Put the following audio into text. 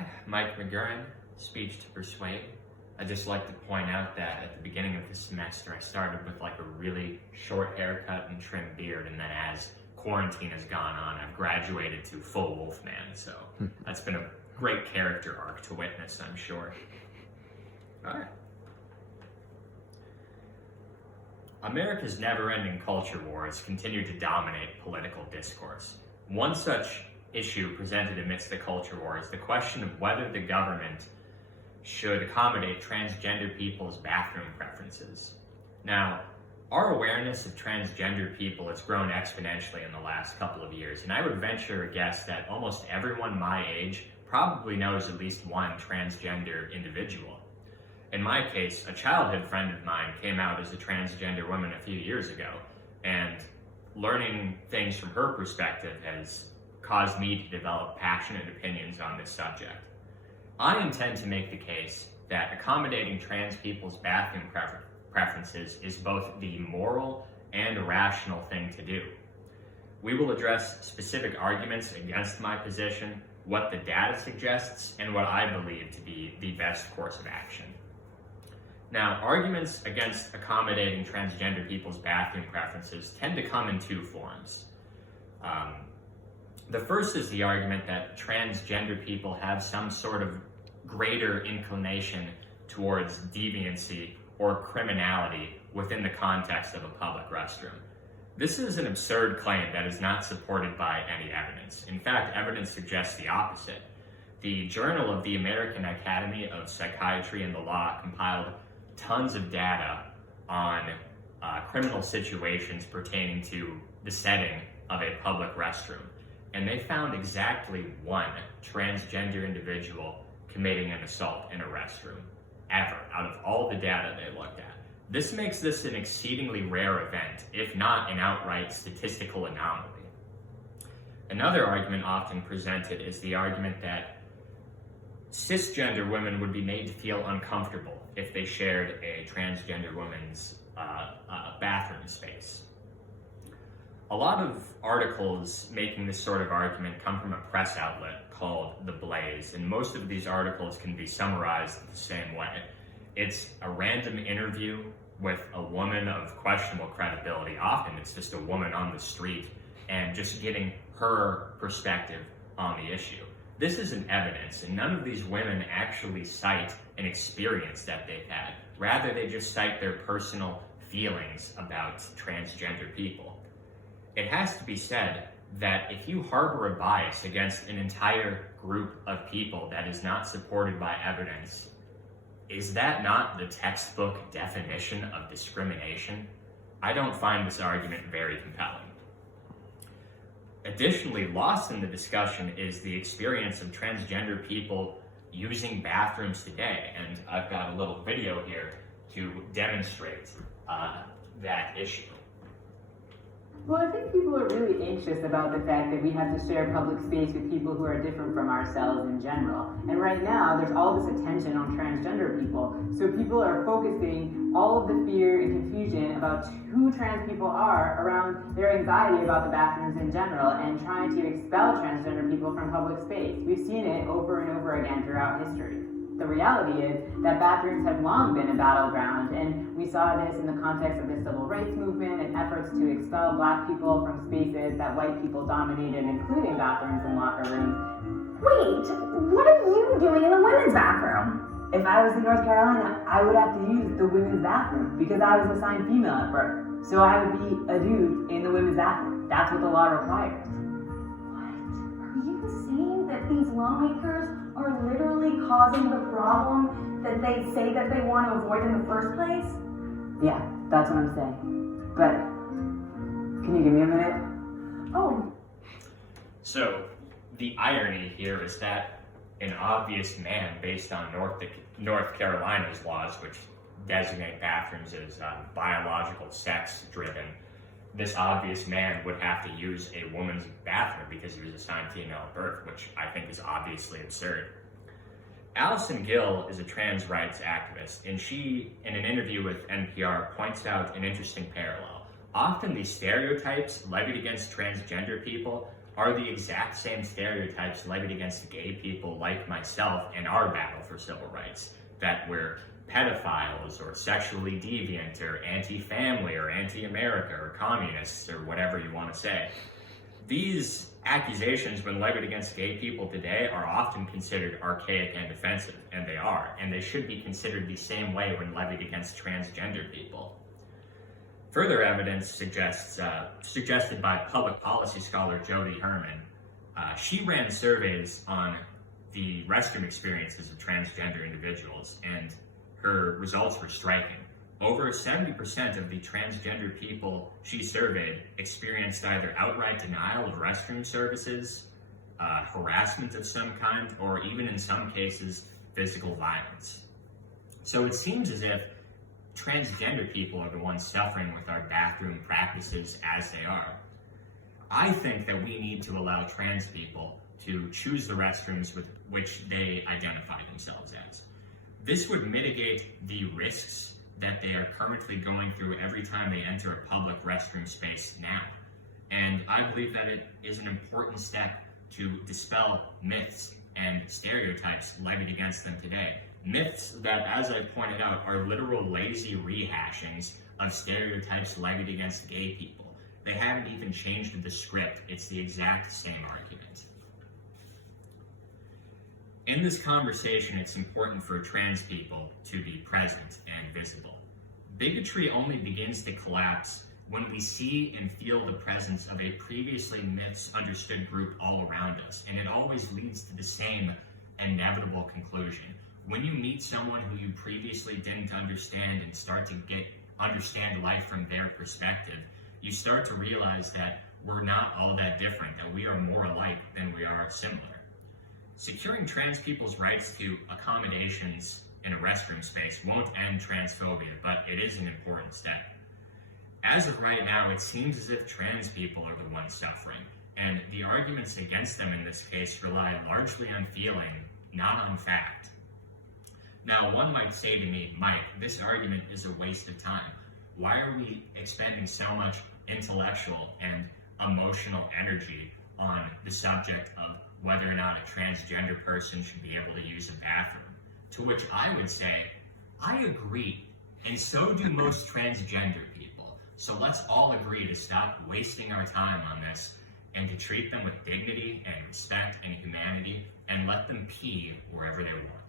Hi, Mike McGurran, speech to persuade. I'd just like to point out that at the beginning of the semester, I started with like a really short haircut and trimmed beard, and then as quarantine has gone on, I've graduated to full wolfman, so that's been a great character arc to witness, I'm sure. All right. America's never-ending culture wars continue to dominate political discourse. One such issue presented amidst the culture war is the question of whether the government should accommodate transgender people's bathroom preferences. Now, our awareness of transgender people has grown exponentially in the last couple of years, and I would venture a guess that almost everyone my age probably knows at least one transgender individual. In my case, a childhood friend of mine came out as a transgender woman a few years ago, and learning things from her perspective has caused me to develop passionate opinions on this subject. I intend to make the case that accommodating trans people's bathroom preferences is both the moral and rational thing to do. We will address specific arguments against my position, what the data suggests, and what I believe to be the best course of action. Now, arguments against accommodating transgender people's bathroom preferences tend to come in two forms. The first is the argument that transgender people have some sort of greater inclination towards deviancy or criminality within the context of a public restroom. This is an absurd claim that is not supported by any evidence. In fact, evidence suggests the opposite. The Journal of the American Academy of Psychiatry and the Law compiled tons of data on criminal situations pertaining to the setting of a public restroom. And they found exactly one transgender individual committing an assault in a restroom, ever, out of all the data they looked at. This makes this an exceedingly rare event, if not an outright statistical anomaly. Another argument often presented is the argument that cisgender women would be made to feel uncomfortable if they shared a transgender woman's bathroom space. A lot of articles making this sort of argument come from a press outlet called The Blaze, and most of these articles can be summarized the same way. It's a random interview with a woman of questionable credibility. Often it's just a woman on the street and just getting her perspective on the issue. This isn't evidence, and none of these women actually cite an experience that they've had. Rather, they just cite their personal feelings about transgender people. It has to be said that if you harbor a bias against an entire group of people that is not supported by evidence, is that not the textbook definition of discrimination? I don't find this argument very compelling. Additionally, lost in the discussion is the experience of transgender people using bathrooms today, and I've got a little video here to demonstrate that issue. Well, I think people are really anxious about the fact that we have to share public space with people who are different from ourselves in general. And right now, there's all this attention on transgender people. So people are focusing all of the fear and confusion about who trans people are around their anxiety about the bathrooms in general and trying to expel transgender people from public space. We've seen it over and over again throughout history. The reality is that bathrooms have long been a battleground, and we saw this in the context of the civil rights movement and efforts to expel Black people from spaces that white people dominated, including bathrooms and locker rooms. Wait, what are you doing in the women's bathroom? If I was in North Carolina, I would have to use the women's bathroom because I was assigned female at birth. So I would be a dude in the women's bathroom. That's what the law requires. What? Are you saying that these lawmakers are literally causing the problem that they say that they want to avoid in the first place? Yeah, that's what I'm saying. But can you give me a minute? Oh. So the irony here is that an obvious man based on North Carolina's laws, which designate bathrooms as biological sex driven, this obvious man would have to use a woman's bathroom because he was assigned female at birth, which I think is obviously absurd. Allison Gill is a trans rights activist, and she, in an interview with NPR, points out an interesting parallel. Often these stereotypes levied against transgender people are the exact same stereotypes levied against gay people like myself in our battle for civil rights, that we're pedophiles or sexually deviant or anti-family or anti-America or communists or whatever you want to say. These accusations, when levied against gay people today, are often considered archaic and offensive, and they are, and they should be considered the same way when levied against transgender people. Further evidence suggested by public policy scholar Jody Herman. She ran surveys on the restroom experiences of transgender individuals, and her results were striking. Over 70% of the transgender people she surveyed experienced either outright denial of restroom services, harassment of some kind, or even in some cases, physical violence. So it seems as if transgender people are the ones suffering with our bathroom practices as they are. I think that we need to allow trans people to choose the restrooms with which they identify themselves as. This would mitigate the risks that they are currently going through every time they enter a public restroom space now. And I believe that it is an important step to dispel myths and stereotypes levied against them today. Myths that, as I pointed out, are literal lazy rehashings of stereotypes levied against gay people. They haven't even changed the script. It's the exact same argument. In this conversation, it's important for trans people to be present and visible. Bigotry only begins to collapse when we see and feel the presence of a previously misunderstood group all around us, and it always leads to the same inevitable conclusion. When you meet someone who you previously didn't understand and start to understand life from their perspective, you start to realize that we're not all that different, that we are more alike than we are similar. Securing trans people's rights to accommodations in a restroom space won't end transphobia, but it is an important step. As of right now, it seems as if trans people are the ones suffering, and the arguments against them in this case rely largely on feeling, not on fact. Now, one might say to me, Mike, this argument is a waste of time. Why are we expending so much intellectual and emotional energy on the subject of whether or not a transgender person should be able to use a bathroom? To which I would say, I agree, and so do most transgender people. So let's all agree to stop wasting our time on this and to treat them with dignity and respect and humanity and let them pee wherever they want.